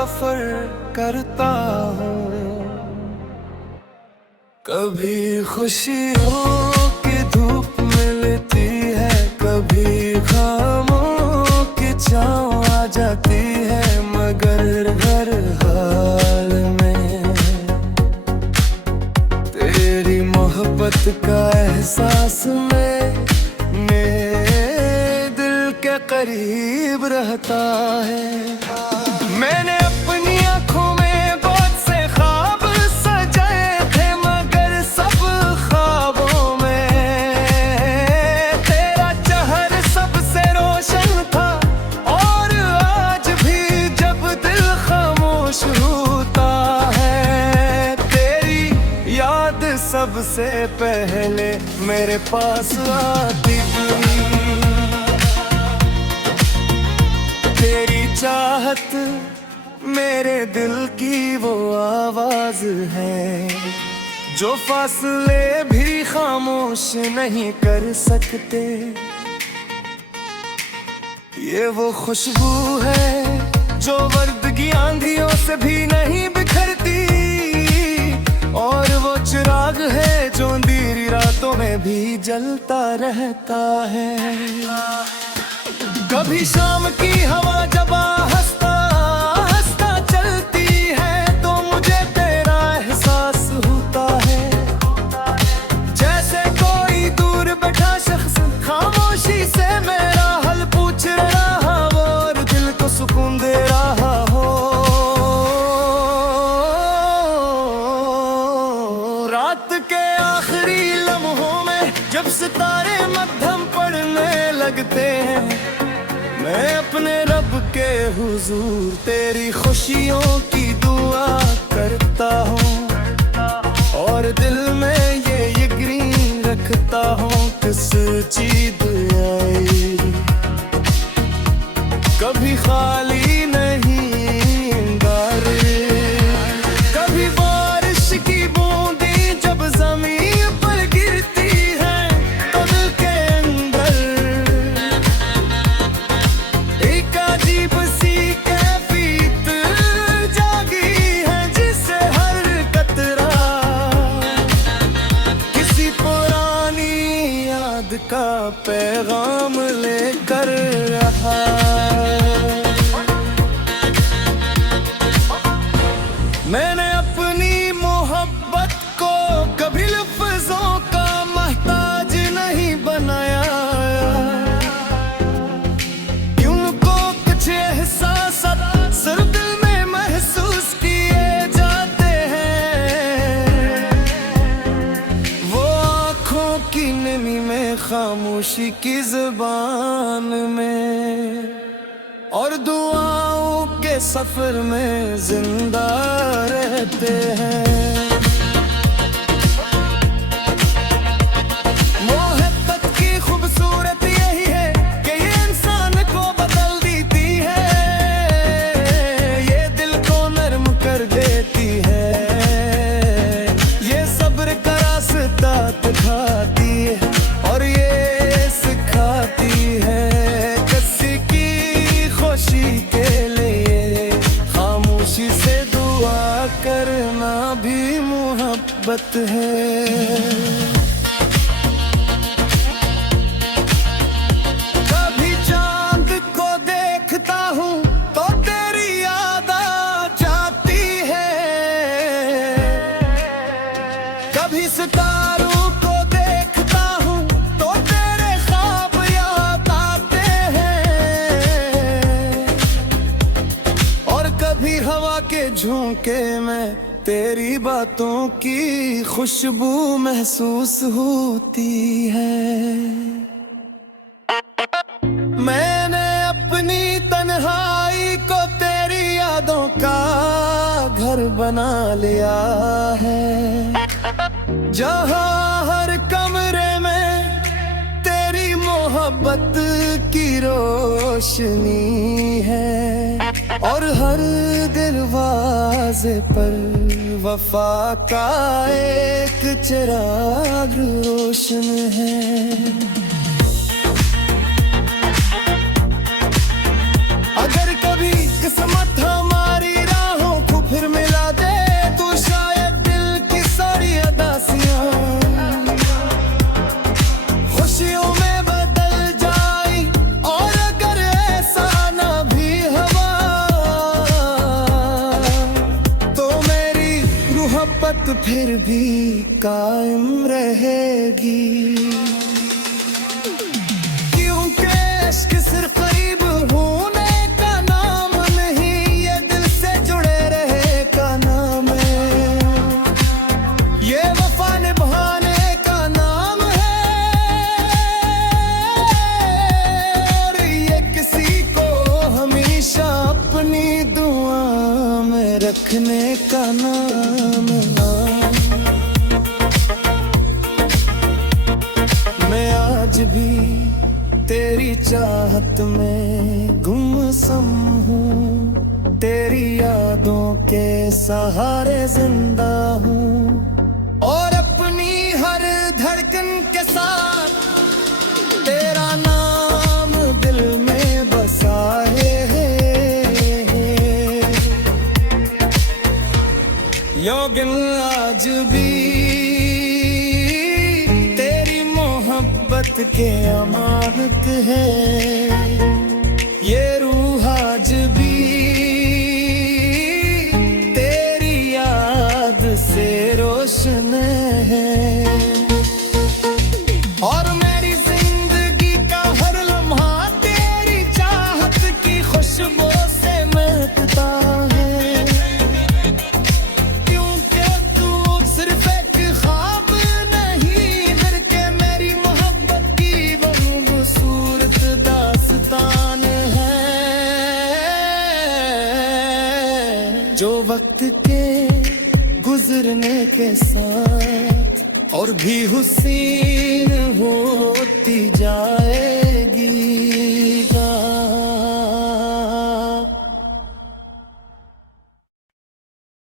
सफर करता हूँ। कभी खुशियों की धूप मिलती है, कभी खामों की छाँव आ जाती है, मगर हर हाल में तेरी मोहब्बत का एहसास मेरे दिल के करीब रहता है। मैंने अपनी आँखों में बहुत से ख्वाब सजाए थे, मगर सब ख्वाबों में तेरा चेहरा सबसे रोशन था। और आज भी जब दिल खामोश होता है, तेरी याद सबसे पहले मेरे पास आती थी। तेरी चाहत मेरे दिल की वो आवाज है, जो फासले भी खामोश नहीं कर सकते। ये वो खुशबू है जो वर्द की आंधियों से भी नहीं बिखरती, और वो चिराग है जो अंधेरी रातों में भी जलता रहता है। कभी शाम की हवा जब हंसता हंसता चलती है, तो मुझे तेरा एहसास होता है। जैसे कोई दूर बैठा शख्स खामोशी से मेरा हाल पूछ रहा हो, और दिल को सुकून दे रहा हो। रात के आखिरी लम्हों में जब सितारे मध्यम पड़ने लगते हैं, मैं अपने रब के हुजूर तेरी खुशियों की दुआ करता हूँ, और दिल में ये यकीन रखता हूँ किस चीज आई कभी खाली नहीं गारे। कभी बारिश की बूंदें जब जमीन पर गिरती है, तो दिल के अंदर एक अजीब सी कैफियत जागी है, जिससे हर कतरा किसी पुरानी याद का पैगाम लेकर रहा। मैंने अपनी मोहब्बत को कभी लफ्ज़ों का मोहताज नहीं बनाया, क्योंकि कुछ एहसास सिर्फ दिल में महसूस किए जाते हैं। वो आँखों की नमी में, खामोशी की ज़ुबान में, और दुआओं के सफर में जिंदा रहते हैं। मोहब्बत की खूबसूरत यही है कि ये इंसान को बदल देती है, ये दिल को नरम कर देती है, ये सब्र का रास्ता दिखाती है, और ये सिखाती है किसी की खुशी के लिए खामोशी से दुआ करना भी मोहब्बत है। कभी चांद को देखता हूँ तो तेरी याद आ जाती है, कभी सितारों को देखता हूँ तो तेरे ख्वाब याद आते हैं, और कभी हवा के झोंके में तेरी बातों की खुशबू महसूस होती है। मैंने अपनी तन्हाई को तेरी यादों का घर बना लिया है, जहाँ हर कमरे में तेरी मोहब्बत की रोशनी है, और हर दरवाजे पर वफा का एक चिराग रोशन है। अगर कभी किस्मत हमारी वक्त फिर भी कायम रहेगी, क्योंकि इश्क सिर्फ करीब होने का नाम नहीं, ये दिल से जुड़े रहे का नाम है, ये वफा निभाने का नाम है, और ये किसी को हमेशा अपनी दुआ में रखने का नाम है। मैं आज भी तेरी चाहत में गुमसुम हूँ, तेरी यादों के सहारे जिंदा हूँ, और अपनी हर धड़कन के साथ तेरा नाम दिल में बसा है। योगिन आज भी तेरी मोहब्बत के अमानत है, ये रूह आज भी तेरी याद से रोशन है, और मेरी जिंदगी का हर लम्हा तेरी चाहत की खुशबू से महकता है, क्योंकि तू सिर्फ एक ख्वाब नहीं बल्कि मेरी मोहब्बत की वो खूबसूरत दास्तान है, जो वक्त के गुजरने के साथ और भी हुसीन होती जाएगी।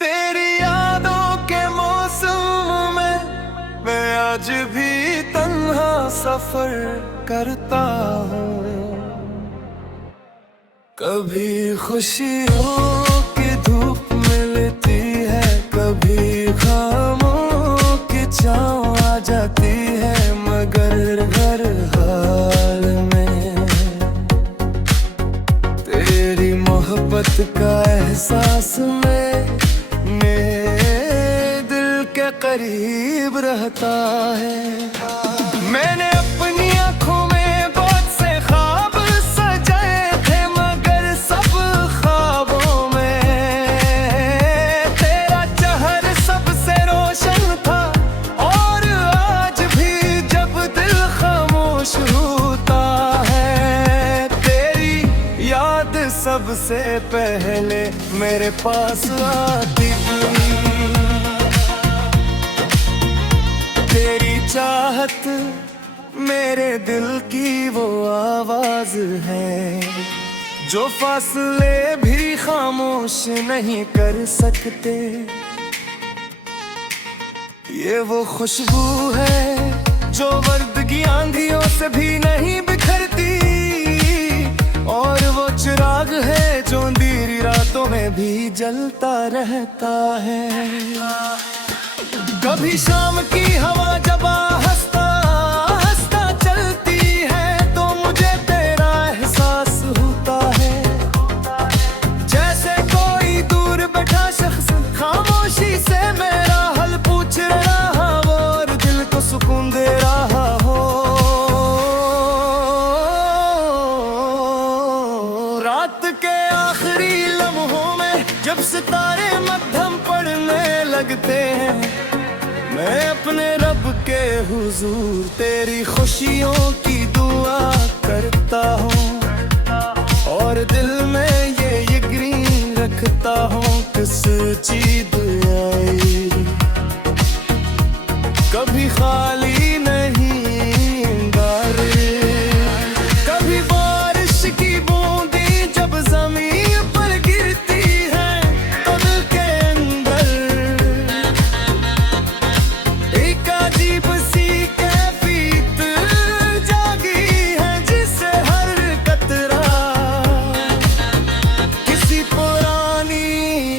तेरी यादों के मौसम में मैं आज भी तन्हा सफर करता हूँ, कभी खुशियों की धूप मिलती है, कभी खामों की छाँव आ जाती है, मगर हर हाल में तेरी मोहब्बत का एहसास मेरे दिल के करीब रहता है। मैंने अपनी आँखों में बहुत से ख्वाब सजाए थे, मगर सब ख्वाबों में तेरा चेहरा सबसे रोशन था, और आज भी जब दिल खामोश होता है तेरी याद सबसे पहले मेरे पास आती हुई, तेरी चाहत मेरे दिल की वो आवाज है, जो फासले भी खामोश नहीं कर सकते, ये वो खुशबू है जो वर्द की आंधियों से भी नहीं बिखरती, और वो चिराग है जो अंधेरी रातों में भी जलता रहता है। कभी शाम की हवा जब हंसता हंसता चलती है, तो मुझे तेरा एहसास होता है, जैसे कोई दूर बैठा शख्स खामोशी से मेरा हाल पूछ रहा हो और दिल को सुकून दे रहा हो। रात के आखिरी लम्हों में जब सितारे मध्यम पड़ने लगते हैं, मैं अपने रब के हुजूर तेरी खुशियों की दुआ करता हूँ, और दिल में ये यकीन रखता हूँ किस चीज आई कभी खाली नहीं गारे। कभी बारिश की बूंदें जब जमीन पर गिरती है, तो दिल के अंदर एक अजीब सी कैफियत जागी है, जिसे हर कतरा किसी पुरानी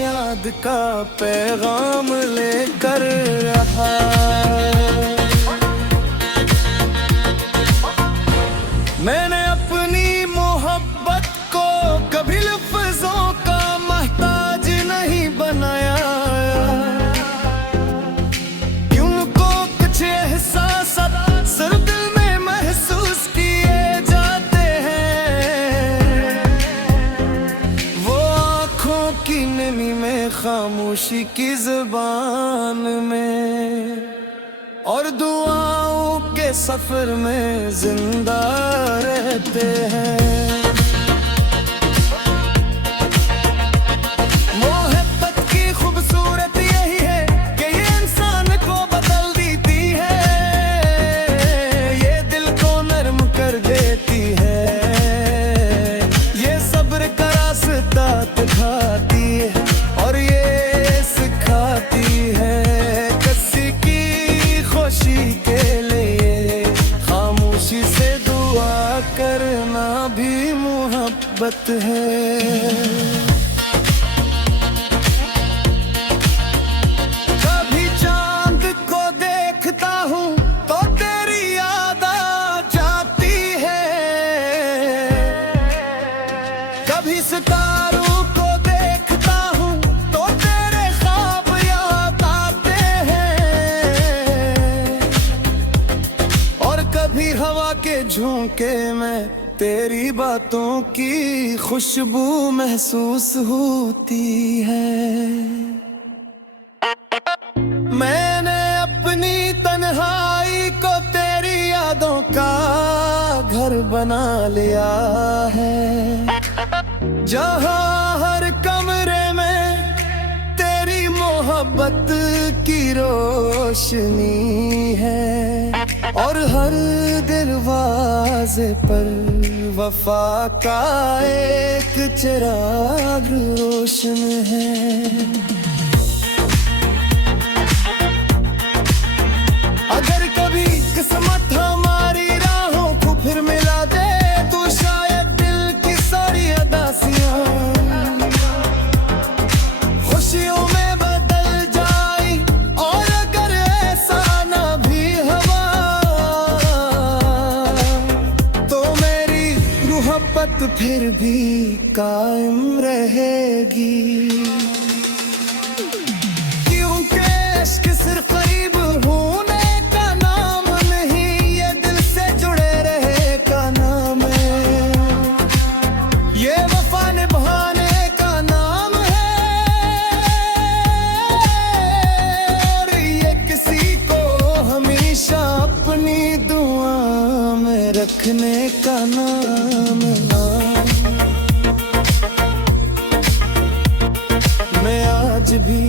याद का पैगाम लेकर रहा। मैंने अपनी मोहब्बत को कभी लफ्जों का मोहताज नहीं बनाया, खामोशी की जुबान में, और दुआओं के सफर में जिंदा रहते हैं। मोहब्बत की खूबसूरत यही है कि ये इंसान को बदल देती है, ये दिल को नरम कर देती है, ये सब्र का रास्ता दिखाती है, और ये सिखाती है किसी की खुशी के लिए खामोशी से दुआ करना भी मोहब्बत है। कभी चांद को देखता हूँ तो तेरी याद आ जाती है, कभी सितारों को देखता हूँ तो तेरे ख्वाब याद आते हैं, और कभी हवा के झोंके में तेरी बातों की खुशबू महसूस होती है। मैंने अपनी तन्हाई को तेरी यादों का घर बना लिया है, जहाँ हर कमरे में तेरी मोहब्बत की रोशनी है, और हर दरवाजे पर वफा का एक चिराग रोशन है। अगर कभी किस्मत हमारी राहों को फिर मिला दे तो शायद दिल की सारी अदासियां खुशियों में बदल जाए, और अगर ऐसा ना भी हुआ तो मेरी मोहब्बत फिर भी कायम रहेगी, क्योंकि इश्क सिर्फ करीब होने का नाम नहीं, ये दिल से जुड़े रहे का नाम है, ये वफा निभाने का नाम है, और ये किसी को हमेशा अपनी दुआ में रखने का नाम है। मैं आज भी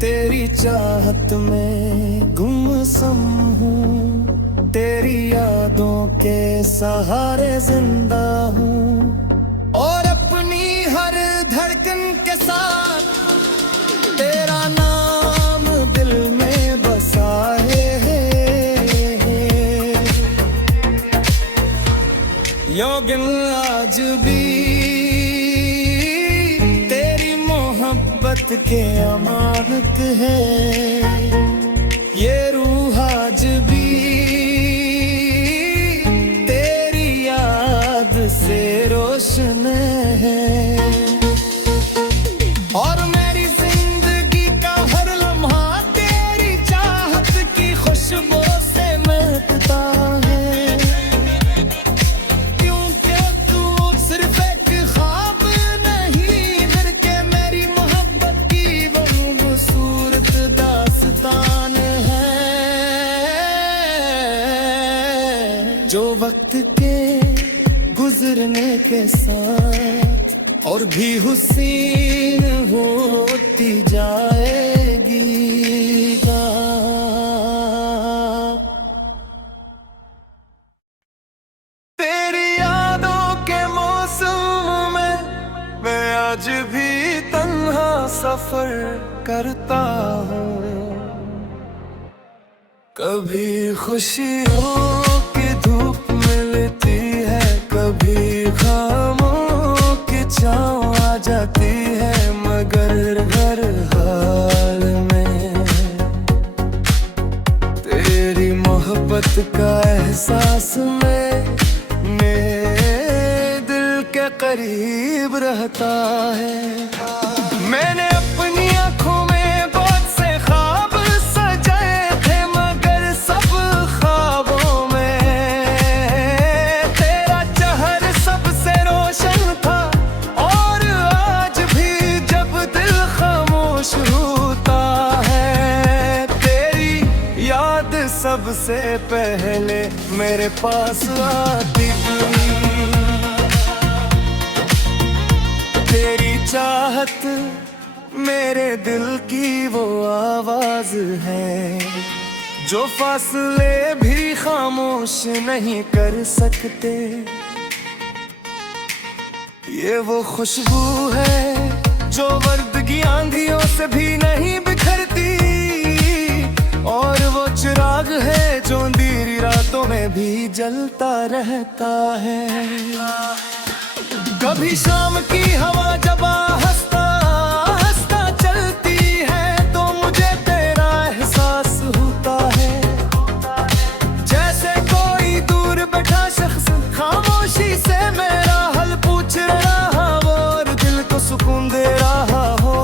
तेरी चाहत में गुमसुम हूँ, तेरी यादों के सहारे जिंदा हूँ, और अपनी हर धड़कन के साथ तेरा नाम दिल में बसा है। योगिन आज भी तेरी मोहब्बत के अमानत है, ये रूह आज भी तेरी याद से रोशन है, और मेरी जिंदगी का हर लम्हा तेरी चाहत की खुशबू से महकता है, क्योंकि तू सिर्फ एक ख्वाब नहीं बल्कि मेरी मोहब्बत की वो खूबसूरत दास्तान है, जो वक्त के गुजरने के साथ और भी हुसीन होती जाएगी। तेरी यादों के मौसम में मैं आज भी तन्हा सफर करता हूँ, कभी खुशियों की धूप मिलती है, कभी खामों की छाँव आ जाती है, मगर हर हाल में तेरी मोहब्बत का एहसास मेरे दिल के करीब रहता है। मैंने अपनी आँखों में बहुत से ख्वाब सजाए थे, मगर सब ख्वाबों में तेरा चेहरा सबसे रोशन था, और आज भी जब दिल खामोश मेरे पास आती। तेरी चाहत मेरे दिल की वो आवाज है जो फासले भी खामोश नहीं कर सकते। ये वो खुशबू है जो वर्द की आंधियों से भी नहीं बिखरती, और वो चिराग है जो अंधेरी रातों में भी जलता रहता है। कभी शाम की हवा जब हंसता हंसता चलती है तो मुझे तेरा एहसास होता है। जैसे कोई दूर बैठा शख्स खामोशी से मेरा हाल पूछ रहा हो और दिल को सुकून दे रहा हो।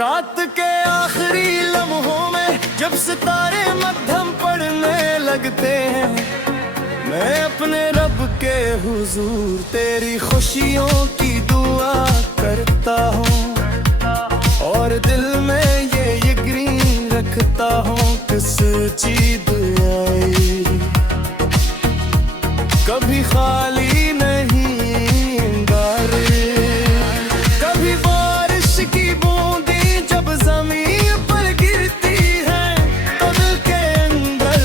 रात के आखिरी लम्हों में जब सितारे मध्यम पड़ने लगते हैं, मैं अपने रब के हुजूर तेरी खुशियों की दुआ करता हूँ, और दिल में ये यकीन रखता हूँ किस चीज आई कभी खाली नहीं गार। कभी बारिश की बूंदें जब जमीन पर गिरती है तो दिल के अंदर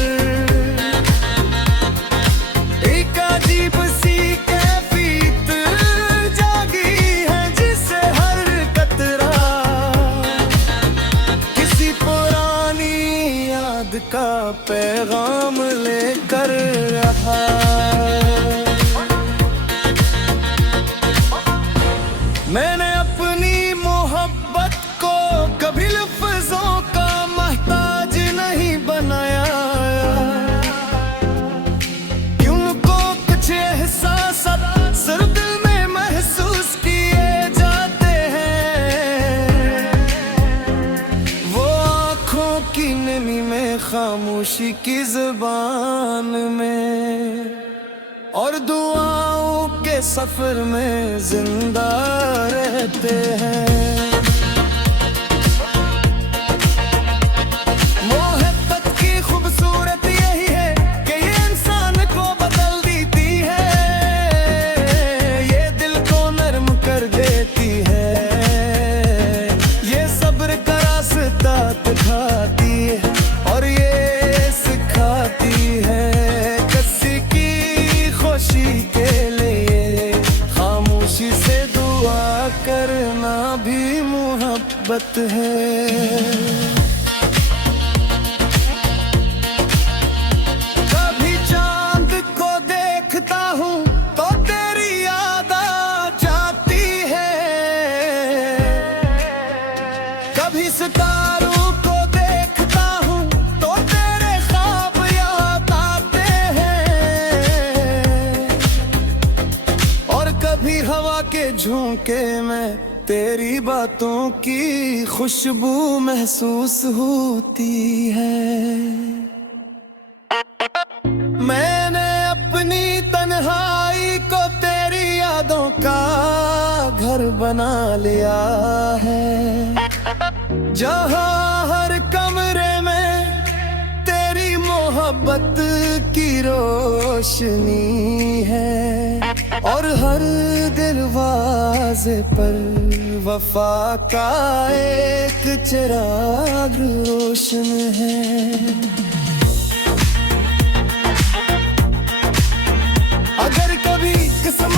एक अजीब सी कैफियत जागी है, जिससे हर कतरा किसी पुरानी याद का पैगाम लेकर रहा। मैंने अपनी मोहब्बत को कभी लफ्ज़ों का मोहताज नहीं बनाया, क्योंकि कुछ एहसास सिर्फ दिल में महसूस किए जाते हैं। वो आँखों की नमी में, खामोशी की ज़ुबान में, और दुआओं के सफर में जिंदा रहते हैं। मोहब्बत की खूबसूरत यही है कि ये इंसान को बदल देती है, ये दिल को नरम कर देती है, ये सब्र का रास्ता दिखाती है, और ये सिखाती है किसी की खुशी के लिए खामोशी से दुआ करना भी मोहब्बत है। कभी चांद को देखता हूँ तो तेरी याद आ जाती है, कभी सितारों को देखता हूँ तो तेरे ख्वाब याद आते हैं, और कभी हवा के झोंके में तेरी बातों की खुशबू महसूस होती है। मैंने अपनी तन्हाई को तेरी यादों का घर बना लिया है, जहाँ हर कमरे में तेरी मोहब्बत की रोशनी है, और हर दरवाजे पर वफा का एक चिराग रोशन है। अगर कभी किस्मत